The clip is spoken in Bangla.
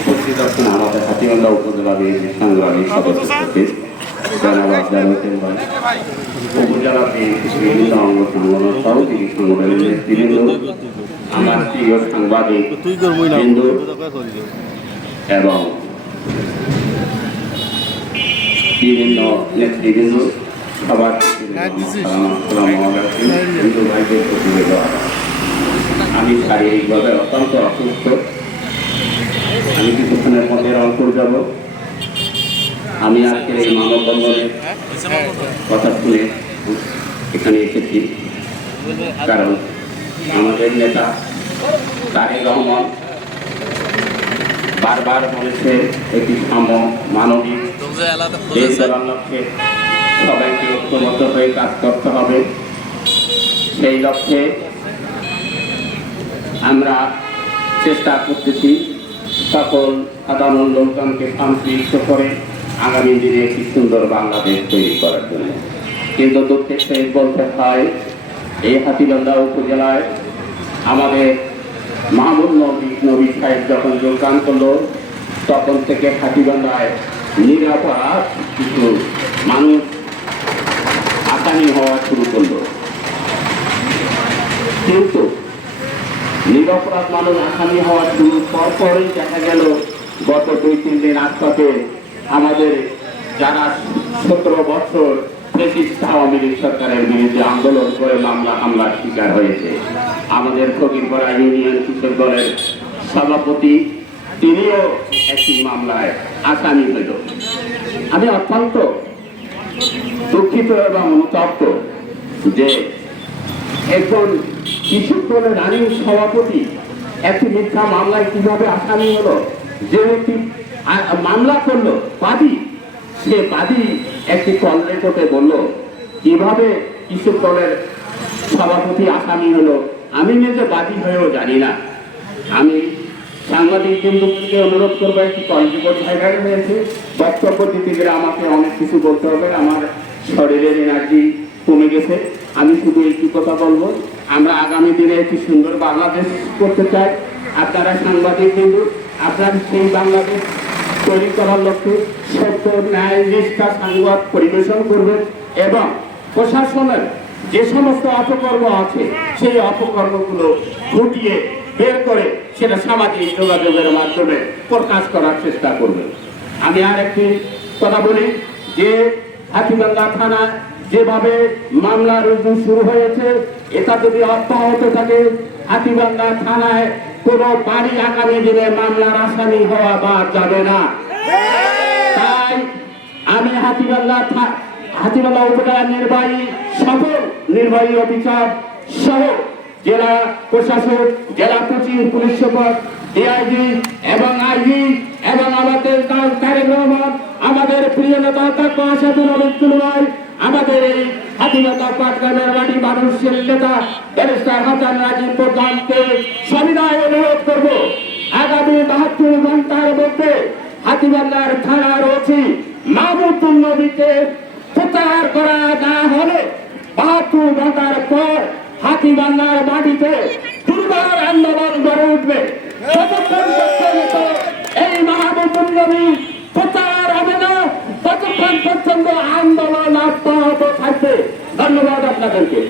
উপস্থিত আছেন আমাদের হাতীবান্ধা উপজেলা বিএনপির সংগ্রামী সদস্য উপজেলা বিএনপির বিভিন্ন অঙ্গ সংগঠন সহযোগী সংগঠনের নেতৃবৃন্দ, আমার প্রিয় সাংবাদিক বিন্দু এবং বিভিন্ন নেতৃবৃন্দ সবার হিন্দু ভাইদের প্রতিবেদ। আমি শারীরিকভাবে অত্যন্ত অসুস্থ। আমি কিছুক্ষণের মধ্যে রংপুর যাব। আমি আজকের এই মানববন্ধনের কথা শুনে এখানে এসেছি, কারণ আমাদের নেতা তারেক রহমান বারবার বলেছে একটি মানবিক দেশ গড়ার লক্ষ্যে সবাইকে ঐক্যবদ্ধ হয়ে কাজ করতে হবে। সেই লক্ষ্যে আমরা চেষ্টা করতেছি সকল সাধারণ লোকজনকে শান্তিযুক্ত করে আগামী দিনে একটি সুন্দর বাংলাদেশ তৈরি করার জন্য। কিন্তু দুঃখের সহিত বলতে হয়, এই হাতীবান্ধা উপজেলায় আমাদের মাহমুদ নবী সাহেব যখন যোগদান করলো, তখন থেকে হাতীবান্ধায় নিরাপরাধ কিছু মানুষ আসামি হওয়া শুরু করলো। কিন্তু নিরপরাধ মানুষ আসামি হওয়া শুরু পরপরই দেখা গেল গত 2-3 দিন আশপাশে আমাদের যারা 17 বছর ফ্যাসিস্ট আওয়ামী লীগ সরকারের বিরুদ্ধে আন্দোলন করে মামলা হামলার শিকার হয়েছে। আমাদের ফকিরপাড়া ইউনিয়ন কৃষক দলের সভাপতি তিনিও একটি মামলায় আসামি হইল। আমি অত্যন্ত দুঃখিত এবং অনুতপ্ত যে একজন কৃষক দলের রানিং সভাপতি একটি মিথ্যা মামলায় কিভাবে আসামি হলো। যে একটি মামলা করলো বাদী, সে বাদী একটি কল রেকর্ডে বলল কিভাবে কৃষক দলের সভাপতি আসামি হলো। আমি নিজে বাদী হয়েও জানি না। আমি সাংবাদিক বন্ধুকে অনুরোধ করবো, একটি কল রেকর্ড ভাইরাল হয়েছে, বক্তব্য দিতে গেলে আমাকে অনেক কিছু বলতে হবে। আমার শরীরের এনার্জি কমে গেছে। আমি শুধু একটি কথা বলবো, আমরা আগামী দিনে একটি সুন্দর বাংলাদেশ করতে চাই। আপনারা সাংবাদিক বিন্দু, আপনারা সেই বাংলাদেশ তৈরি করার লক্ষ্যে সত্য, ন্যায়, নিষ্ঠা সংবাদ পরিবেশন করবেন এবং প্রশাসনের যে সমস্ত অপকর্ম আছে সেই অপকর্মগুলো ঘটিয়ে বের করে সেটা সামাজিক যোগাযোগের মাধ্যমে প্রকাশ করার চেষ্টা করবেন। আমি আর একটি কথা বলি যে হাতীবান্ধা থানা যেভাবে মামলা রুজু শুরু হয়েছে, এটা যদি অব্যাহত থাকে, হাতীবান্ধা থানায় কোনো বাড়ি আগামী দিনে মামলার আসামি হওয়া বাদ যাবে না। তাই আমি হাতীবান্ধা উপজেলা নির্বাহী সকল নির্বাহী অফিসার সহ জেলা প্রশাসক, জেলা পুলিশ সুপার, ডিআইজি এবং আইজি এবং আমাদের তারেক রহমান, আমাদের প্রিয় নেতা তাকওয়া আসাদুল আবিদুল ভাই, আমাদের এই হাতীবান্ধা পাটগ্রামের মাটি মানুষের নেতা ব্যারিস্টার হাসান রাজীব প্রধানকে সবিনয় অনুরোধ করব, আগামী 72 ঘন্টার মধ্যে হাতীবান্ধার থানার ওসি মাহমুদ নবীকে প্রত্যাহার করা না হলে 72 ঘন্টার পর হাতীবান্ধার মাটিতে দুর্বার আন্দোলন গড়ে উঠবে। যতক্ষণ পর্যন্ত এই মাহমুদ নবী প্রত্যাহার হবে না, ততক্ষণ পর্যন্ত আন্দোলন অব্যাহত থাকবে। ধন্যবাদ আপনাদেরকে।